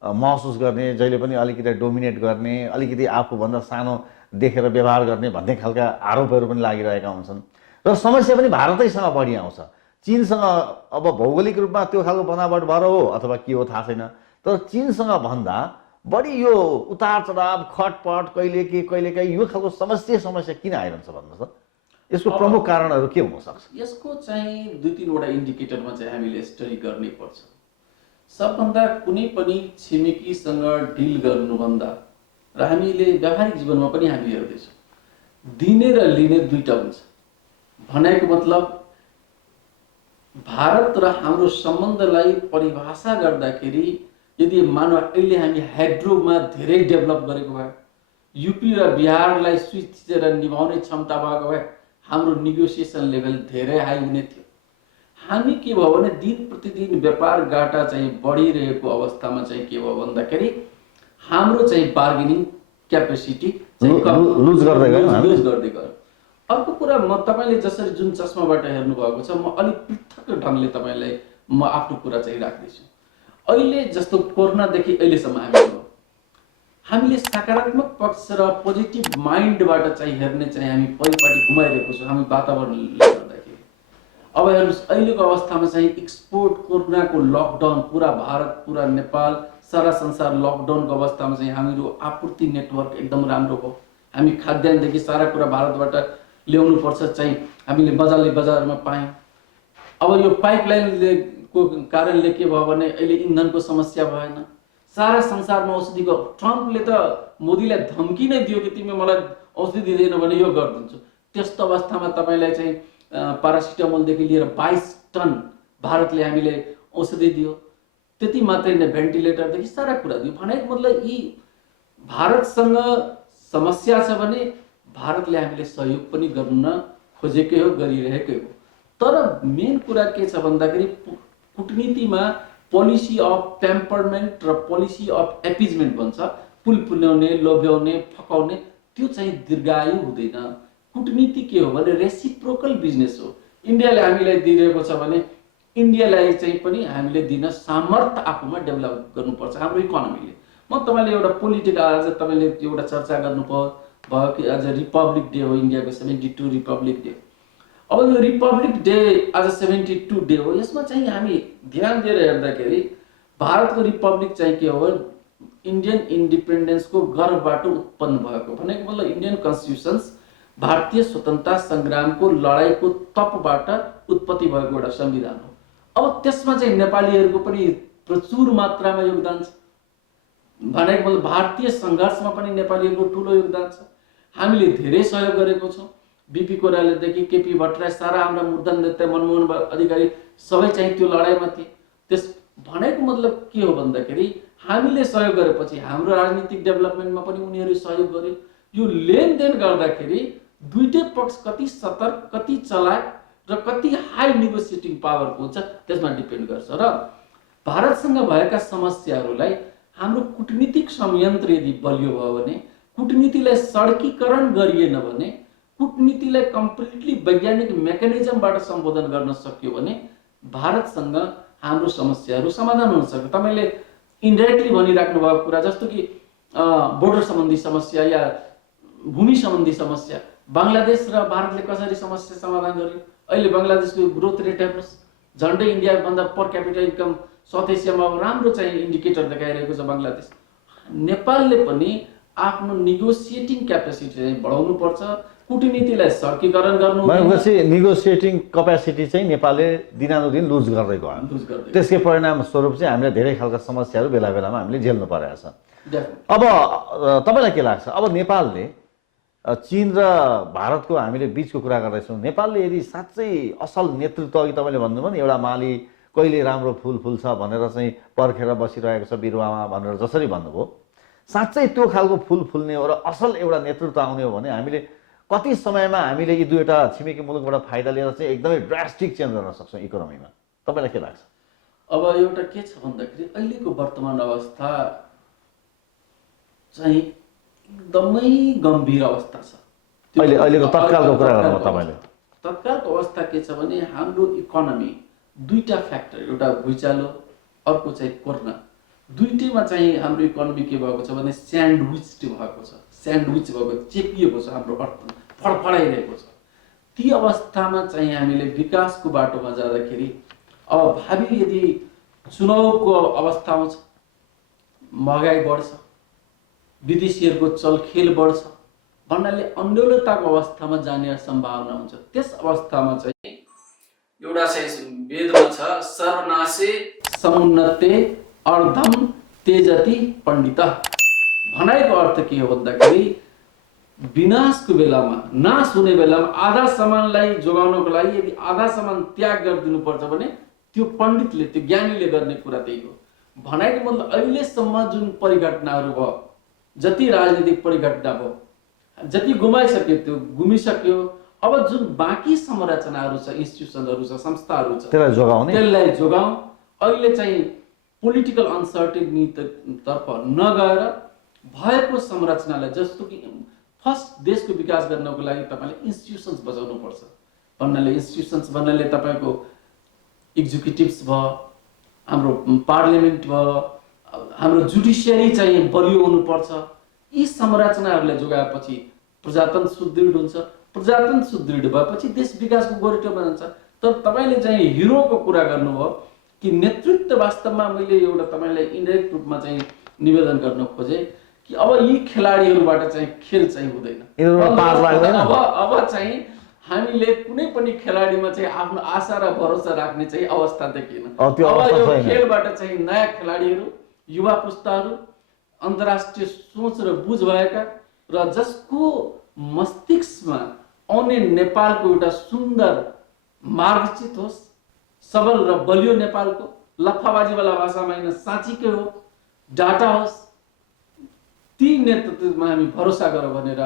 महसुस गर्ने, जहिले पनि अलिकति डोमिनेट गर्ने, अलिकति आफूभन्दा सानो देखेर व्यवहार गर्ने भन्ने खालका आरोपहरू पनि लागिरहेका हुन्छन् र समस्या पनि भारतैसँग बढी आउँछ। चीनसँग अब भौगोलिक रूपमा त्यो खालको बनावट भएर हो अथवा के हो थाहा छैन, तर चीनसँग भन्दा बढी यो उतार चढाव, खटपट, कहिले के कहिले काहीँ यो खालको समस्या किन आइरहन्छ भन्नुहोस् त? यसको प्रमुख कारणहरू के हुन सक्छ? यसको चाहिँ 2-3 वटा इन्डिकेटरमा चाहिँ हामीले स्टडी गर्नै पर्छ। सबभन्दा कुनै पनि छिमेकीसँग डिल गर्नुभन्दा र हामीले व्यावहारिक जीवनमा पनि हामी हेर्दैछौँ, दिने र लिने दुईटा हुन्छ। भनेको मतलब भारत र हाम्रो सम्बन्धलाई परिभाषा गर्दाखेरि यदि मानव अहिले हामी हाइड्रोमा धेरै डेभलप गरेको भए, युपी र बिहारलाई स्विच थिचेर निभाउने क्षमता भएको भए हाम्रो नेगोसिएसन लेभल धेरै हाई हुने थियो। हामी के भयो भने दिन प्रतिदिन व्यापार घाटा चाहिँ बढिरहेको अवस्थामा चाहिँ के भयो भन्दाखेरि हाम्रो चाहिँ बार्गेनिङ क्यापेसिटी लुज गर्दै गयो। अर्को कुरा, म तपाईँले जसरी जुन चस्माबाट हेर्नु भएको छ, म अलिक पृथक ढङ्गले तपाईँलाई म आफ्नो कुरा चाहिँ राख्दैछु। अहिले जस्तो कोरोनादेखि अहिलेसम्म हामीले सकारात्मक पक्ष र पोजिटिभ माइन्डबाट चाहिँ हेर्ने चाहिँ हामी परिपाटी घुमाइरहेको छौँ हामी वातावरणले गर्दाखेरि। अब हेर्नुहोस्, अहिलेको अवस्थामा चाहिँ एक्सपोर्ट, कोरोनाको लकडाउन, पुरा भारत, पुरा नेपाल, सारा संसार लकडाउनको अवस्थामा चाहिँ हाम्रो आपूर्ति नेटवर्क एकदम राम्रो भयो। हामी खाद्यान्नदेखि सारा कुरा भारतबाट ल्याउनु पर्छ चाहिँ हामीले बजारमा पायौँ। अब यो पाइपलाइनको कारणले के भयो भने अहिले इन्धनको समस्या भएन, सारा संसारमा औषधिको ट्रम्पले त मोदीलाई धम्की नै दियो कि तिमी मलाई औषधि दिँदैन भने यो गरिदिन्छु। त्यस्तो अवस्थामा तपाईँलाई चाहिँ पारासिटामोलदेखि लिएर 22 टन भारतले हामीले औषधि दियो। त्यति मात्रै नै, भेन्टिलेटरदेखि सारा कुरा दियो। भनेको मतलब यी भारतसँग समस्या छ भने भारतले हामीले सहयोग पनि गर्न खोजेकै हो, गरिरहेकै हो। तर मेन कुरा के छ भन्दाखेरि कुटनीतिमा पोलिसी अफ टेम्परमेन्ट र पोलिसी अफ एपिजमेन्ट भन्छ, पुल पुल्याउने, लोभ्याउने, फकाउने, त्यो चाहिँ दीर्घायु हुँदैन। कुटनीति के हो भने रेसिप्रोकल बिजनेस हो। इन्डियाले हामीलाई दिइरहेको छ भने इन्डियालाई चाहिँ पनि हामीले दिन सामर्थ्य आफूमा डेभलप गर्नुपर्छ हाम्रो इकोनोमीले। म तपाईँले एउटा पोलिटिकल, आज तपाईँले एउटा चर्चा गर्नुभयो कि आज रिपब्लिक डे हो, इन्डियाको 72 रिपब्लिक डे। अब यो रिपब्लिक डे आज 72 डे हो। यसमा चाहिँ हामी ध्यान दिएर हेर्दाखेरि भारतको रिपब्लिक चाहिँ के हो, इन्डियन इन्डिपेन्डेन्सको गर्वबाट उत्पन्न भएको, भनेको मतलब इन्डियन कन्स्टिट्युसन्स भारतीय स्वतन्त्रता सङ्ग्रामको लडाइँको तपबाट उत्पत्ति भएको एउटा संविधान हो। अब त्यसमा चाहिँ नेपालीहरूको पनि प्रचुर मात्रामा योगदान छ। भनेको मतलब भारतीय सङ्घर्षमा पनि नेपालीहरूको ठुलो योगदान छ। हामीले धेरै सहयोग गरेको छौँ। बीपी कोइरालादेखि केपी भट्टराई, सारा हाम्रा मुर्धन नेता मनमोहन अधिकारी सबै चाहिँ त्यो लडाइँमा थिए। त्यस भनेको मतलब के हो भन्दाखेरि हामीले सहयोग गरेपछि हाम्रो राजनीतिक डेभलपमेन्टमा पनि उनीहरू सहयोग गर्यो। यो लेनदेन गर्दाखेरि दुईटै पक्ष कति सतर्क, कति चलाक र कति हाई नेगोसिएटिङ पावरको हुन्छ त्यसमा डिपेन्ड गर्छ। र भारतसँग भएका समस्याहरूलाई हाम्रो कुटनीतिक संयन्त्र यदि बलियो भयो भने, कुटनीतिलाई सडकीकरण गरिएन भने, कुटनीतिलाई कम्प्लिटली वैज्ञानिक मेकानिजमबाट सम्बोधन गर्न सक्यो भने भारतसँग हाम्रो समस्याहरू समाधान हुन सक्छ। तपाईँले इन्डाइरेक्टली भनिराख्नु भएको कुरा जस्तो कि बोर्डर सम्बन्धी समस्या या भूमि सम्बन्धी समस्या, बङ्गलादेश र भारतले कसरी समस्या समाधान गर्यो? अहिले बङ्गलादेशको ग्रोथ रेट हेर्नुहोस्, झन्डै इन्डियाभन्दा पर क्यापिटल इन्कम साउथ एसियामा राम्रो चाहिँ इन्डिकेटर देखाइरहेको छ बङ्गलादेश। नेपालले पनि आफ्नो निगोसिएटिङ क्यापेसिटी चाहिँ बढाउनु पर्छ, कुटनीतिलाई सडकीकरण गर्नु। भनेपछि निगोसिएटिङ क्यापेसिटी चाहिँ नेपालले दिनानुदिन लुज गर्दै गयो। त्यसकै परिणाम स्वरूप चाहिँ हामीले धेरै खालका समस्याहरू बेला बेलामा हामीले झेल्नु परेको छ। अब तपाईँलाई के लाग्छ, अब नेपालले चीन र भारतको हामीले बिचको कुरा गर्दैछौँ, नेपालले यदि साँच्चै असल नेतृत्व, अघि तपाईँले भन्नुभयो नि एउटा माली कहिले राम्रो फुल फुल्छ भनेर चाहिँ पर्खेर बसिरहेको छ बिरुवामा भनेर जसरी भन्नुभयो, साँच्चै त्यो खालको फुल फुल्ने हो र असल एउटा नेतृत्व आउने हो भने हामीले कति समयमा हामीले यी दुईवटा छिमेकी मुलुकबाट फाइदा लिएर चाहिँ एकदमै ड्रास्टिक चेन्ज गर्न सक्छौँ इकोनोमीमा? तपाईँलाई के लाग्छ? अब एउटा के छ भन्दाखेरि अहिलेको वर्तमान अवस्था चाहिँ एकदमै गम्भीर अवस्था छ। अहिलेको तत्कालको कुरा गर्नु तपाईँले, तत्कालको अवस्था के छ भने हाम्रो इकोनोमी दुईटा फ्याक्टर, एउटा भुइँचालो, अर्को चाहिँ कोरोना, दुईटैमा चाहिँ हाम्रो इकोनोमी के भएको छ भने स्यान्डविच भएको छ, स्यान्डविच भएको, चेपिएको छ, हाम्रो अर्थ फडफडाइरहेको छ। ती अवस्थामा चाहिँ हामीले विकासको बाटोमा जाँदाखेरि अब भावी यदि चुनावको अवस्था आउँछ, महँगाई बढ्छ, विदेशीहरूको चलखेल बढ्छ भन्नाले अन्यलताको अवस्थामा जाने सम्भावना हुन्छ। त्यस अवस्थामा चाहिँ एउटा चाहिँ वेदमा छ, सर्वनाशे समुन्नते अर्धम तेजति पण्डित। भनाइको अर्थ के हो भन्दाखेरि विनाशको बेलामा, नाश हुने बेलामा आधा सामानलाई जोगाउनको लागि यदि आधा सामान त्याग गरिदिनु पर्छ भने त्यो पण्डितले, त्यो ज्ञानीले गर्ने कुरा त्यही हो। भनाइको मतलब अहिलेसम्म जुन परिघटनाहरू भयो, जति राजनीतिक परिघटना भयो, जति गुमाइसक्यो त्यो गुमिसक्यो। अब जुन बाँकी संरचनाहरू छ, इन्स्टिट्युसनहरू छ, संस्थाहरू छ, त्यसलाई जोगाउँ। अहिले चाहिँ पोलिटिकल अनसर्टेनिटी तर्फ नगएर भएको संरचनालाई, जस्तो कि फर्स्ट देशको विकास गर्नको लागि तपाईँले इन्स्टिट्युसन्स बचाउनु पर्छ भन्नाले, इन्स्टिट्युसन्स भन्नाले तपाईँको एक्जिक्युटिभ्स भयो, हाम्रो पार्लियामेन्ट भयो, हाम्रो जुडिसियरी चाहिँ बलियो हुनुपर्छ। यी संरचनाहरूलाई जोगाएपछि प्रजातन्त्र सुदृढ हुन्छ, प्रजातन्त्र सुदृढ भएपछि देश विकासको गोरेटोमा जान्छ। तर तपाईँले चाहिँ हिरोको कुरा गर्नुभयो कि नेतृत्व, वास्तवमा मैले एउटा तपाईँलाई इन्डाइरेक्ट रूपमा चाहिँ निवेदन गर्न खोजेँ कि अब यी खेलाडीहरूबाट चाहिँ खेल चाहिँ हुँदैन। अब चाहिँ हामीले कुनै पनि खेलाडीमा चाहिँ आफ्नो आशा र भरोसा राख्ने चाहिँ अवस्था देखिएन। अब यो खेलबाट चाहिँ नयाँ खेलाडीहरू, युवा पुस्ताहरू अन्तर्राष्ट्रिय सोच र बुझ भएका र जसको मस्तिष्कमा आउने नेपालको एउटा सुन्दर मार्गचित होस्, सबल र बलियो नेपालको, लफाबाजीवाला भाषामा होइन साँच्चीकै हो, डाटा होस्, ती नेतृत्वमा हामी भरोसा गरौँ भनेर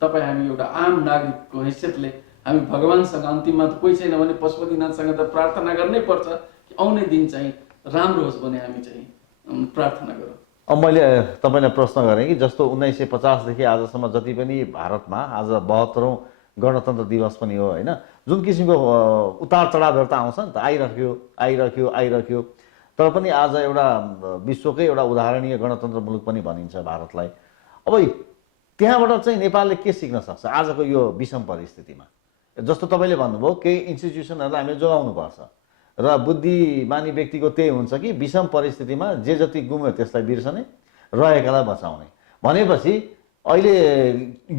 तपाईँ हामी एउटा आम नागरिकको हैसियतले हामी भगवान्सँग अन्तिममा त कोही छैन भने पशुपतिनाथसँग त प्रार्थना गर्नै पर्छ कि आउने दिन चाहिँ राम्रो होस् भने हामी चाहिँ प्रार्थना गरौँ। अब मैले तपाईँलाई प्रश्न गरेँ कि जस्तो 1950देखि आजसम्म जति पनि भारतमा आज 72औं गणतन्त्र दिवस पनि हो होइन, जुन किसिमको उतार चढावहरू त आउँछ नि त, आइरह्यो, तर पनि आज एउटा विश्वकै एउटा उदाहरणीय गणतन्त्र मुलुक पनि भनिन्छ भारतलाई। अब त्यहाँबाट चाहिँ नेपालले के सिक्न सक्छ आजको यो विषम परिस्थितिमा? जस्तो तपाईँले भन्नुभयो केही इन्स्टिट्युसनहरूलाई हामीले जोगाउनुपर्छ र बुद्धिमानी व्यक्तिको त्यही हुन्छ कि विषम परिस्थितिमा जे जति गुम्यो त्यसलाई बिर्सने, रहेकालाई बचाउने। भनेपछि अहिले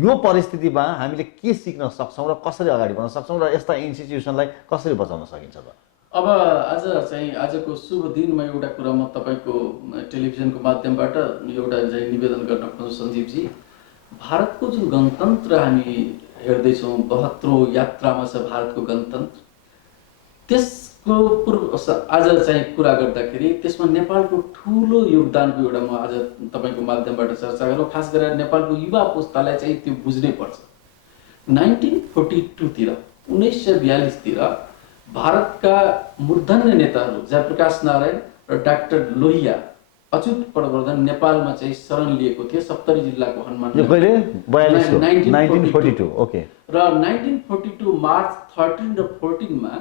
यो परिस्थितिमा हामीले के सिक्न सक्छौँ र कसरी अगाडि बढ्न सक्छौँ र यस्ता इन्स्टिट्युसनलाई कसरी बचाउन सकिन्छ त? अब आज चाहिँ आजको शुभ दिनमा एउटा कुरा म तपाईँको टेलिभिजनको माध्यमबाट एउटा चाहिँ निवेदन गर्न खोज्छु सञ्जीवजी। भारतको जुन गणतन्त्र हामी हेर्दैछौँ, 72औं यात्रामा छ भारतको गणतन्त्र, त्यसको आज चाहिँ कुरा गर्दाखेरि त्यसमा नेपालको ठुलो योगदानको एउटा म आज तपाईँको माध्यमबाट चर्चा गरौँ। खास गरेर नेपालको युवा पुस्तालाई चाहिँ त्यो बुझ्नै पर्छ। 1942 तिर 1942 तिर भारतका मूर्धन्य नेताहरू जयप्रकाश नारायण र डाक्टर लोहिया, अच्युत प्रवर्धन नेपालमा चाहिँ शरण लिएको थियो सप्तरी जिल्लाको हनुमान। 1942 ओके। र 1942 मार्च 13 र 14 मा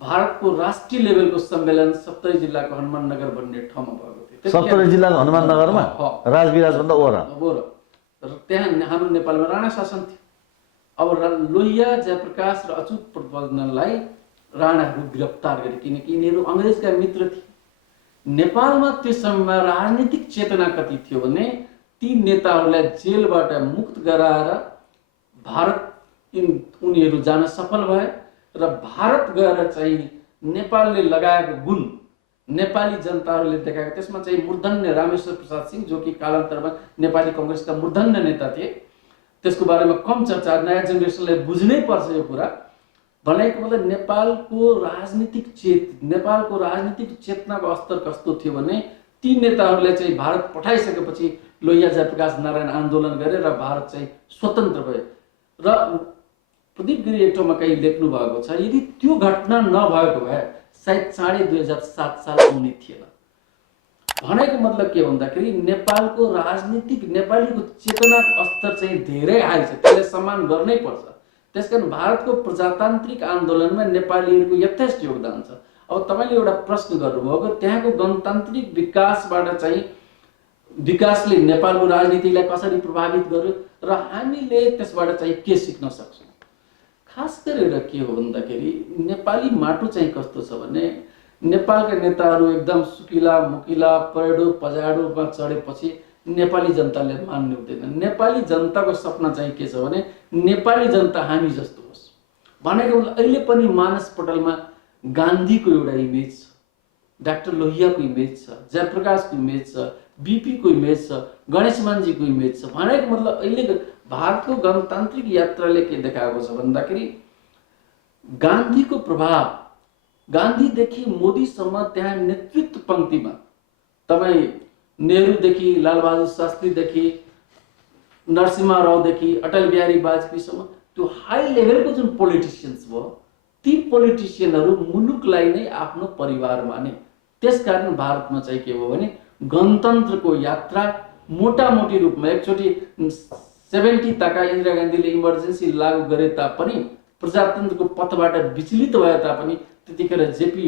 भारतको राष्ट्रिय लेभलको सम्मेलन सप्तरी जिल्लाको हनुमान नगर भन्ने ठाउँमा भएको थियो। सप्तरी जिल्लाको हनुमान नगरमा राजविराजभन्दा ओरा र त्यहाँ हाम्रो नेपालमा राणा शासन थियो। अब लोहिया, जयप्रकाश र अच्युत प्रवर्धनलाई राणाहरू गिरफ्तार गरे किनकि यिनीहरू अङ्ग्रेजका मित्र थिए। नेपालमा त्यो समयमा राजनीतिक चेतना कति थियो भने ती नेताहरूलाई जेलबाट मुक्त गराएर भारत उनीहरू जान सफल भए र भारत गएर चाहिँ नेपालले लगाएको गुण नेपाली जनताहरूले देखाएको, त्यसमा चाहिँ मूर्धन्य रामेश्वर प्रसाद सिंह जो कि कालान्तरमा नेपाली काङ्ग्रेसका मूर्धन्य नेता थिए, त्यसको बारेमा कम चर्चा, नयाँ जेनेरेसनलाई बुझ्नै पर्छ यो कुरा। भनेको मतलब नेपालको राजनीतिक चेतनाको स्तर कस्तो थियो भने ती नेताहरूले चाहिँ भारत पठाइसकेपछि लोहिया जयप्रकाश नारायण आन्दोलन गरे र भारत चाहिँ स्वतन्त्र भयो। र प्रदीप गिरी एक ठाउँमा कहीँ लेख्नु भएको छ, यदि त्यो घटना नभएको भए सायद 2007 साल आउने थिएन। भनेको मतलब के भन्दाखेरि नेपालको राजनीतिक नेपालीको चेतनाको स्तर चाहिँ धेरै हाई छ, त्यसलाई सम्मान गर्नै पर्छ। त्यसकारण भारतको प्रजातान्त्रिक आन्दोलनमा नेपालीहरूको यथेष्ट योगदान छ। अब तपाईँले एउटा प्रश्न गर्नुभयो त्यहाँको गणतान्त्रिक विकासबाट चाहिँ विकासले नेपालको राजनीतिलाई कसरी प्रभावित गर्यो र हामीले त्यसबाट चाहिँ के सिक्न सक्छौँ। खास गरेर के हो भन्दाखेरि नेपाली माटो चाहिँ कस्तो छ भने नेपालका नेताहरू एकदम सुकिला मुकिला परेडो पजाडोमा चढेपछि नेपाली जनताले मान्नु हुँदैन। नेपाली जनताको सपना चाहिँ के छ भने नेपाली जनता हामी जस्तो होस् भनेको। अहिले पनि मानसपटलमा गान्धीको एउटा इमेज छ, डाक्टर लोहियाको इमेज छ, जयप्रकाशको इमेज छ, बीपीको इमेज छ, गणेशमानजीको इमेज छ। भनेको मतलब अहिले भारतको गणतान्त्रिक यात्राले के देखाएको छ भन्दाखेरि गान्धीको प्रभाव, गान्धीदेखि मोदीसम्म त्यहाँ नेतृत्व पङ्क्तिमा तपाईँ नेहरूदेखि लालबहादुर शास्त्रीदेखि नरसिम्हा रावदेखि अटल बिहारी वाजपेयीसम्म त्यो हाई लेभलको जुन पोलिटिसियन्स भयो, ती पोलिटिसियनहरू मुलुकलाई नै आफ्नो परिवार माने। त्यसकारण भारतमा चाहिँ के भयो भने गणतन्त्रको यात्रा मोटामोटी रूपमा एकचोटि 70 ताका इन्दिरा गान्धीले इमर्जेन्सी लागू गरे तापनि प्रजातन्त्रको पथबाट विचलित भए तापनि त्यतिखेर जेपी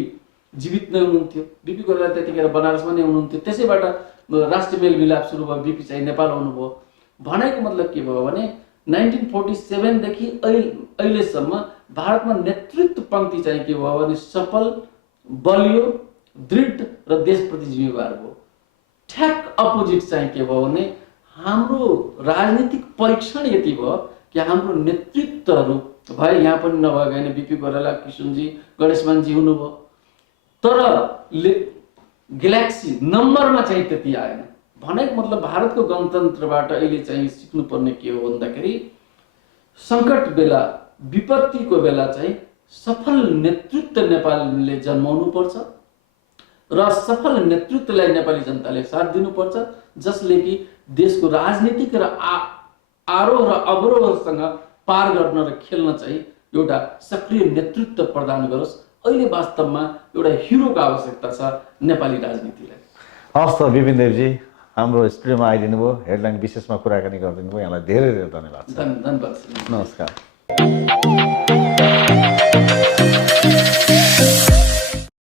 जीवित नै हुनुहुन्थ्यो, बीपी कोइराला त्यतिखेर बनारसमा नै हुनुहुन्थ्यो। त्यसैबाट राष्ट्रिय मेलमिलाप सुरु भयो, बीपी चाहिँ नेपाल आउनुभयो। भनेको मतलब के भयो भने 1947 देखि अहिलेसम्म भारतमा नेतृत्व पङ्क्ति चाहिँ के भयो भने सफल, बलियो, दृढ र देशप्रति जिम्मेवार भयो। ठ्याक अपोजिट चाहिँ के भयो भने हाम्रो राजनीतिक परीक्षण यति भयो कि हाम्रो नेतृत्वहरू भए, यहाँ पनि नभएको होइन, बीपी कोइराला, किशुनजी, गणेशमानजी हुनुभयो, तर ग्यालेक्सी नम्बरमा चाहिँ त्यति आएन। भनेको मतलब भारतको गणतन्त्रबाट अहिले चाहिँ सिक्नुपर्ने के हो भन्दाखेरि सङ्कट बेला विपत्तिको बेला चाहिँ सफल नेतृत्व नेपालले जन्माउनु पर्छ र सफल नेतृत्वलाई नेपाली जनताले साथ दिनुपर्छ, जसले कि देशको राजनीतिक र आरोह र अवरोहसँग पार गर्न र खेल्न चाहिँ एउटा सक्रिय नेतृत्व प्रदान गरोस्। अहिले वास्तवमा एउटा हिरोको आवश्यकता छ नेपाली राजनीतिलाई। हस् त विपिन देवजी, हाम्रो स्टुडियोमा आइदिनु भयो, हेडलाइन विशेषमा कुराकानी गरिदिनु भयो, यहाँलाई धेरै धेरै धन्यवाद। धन्यवाद। नमस्कार।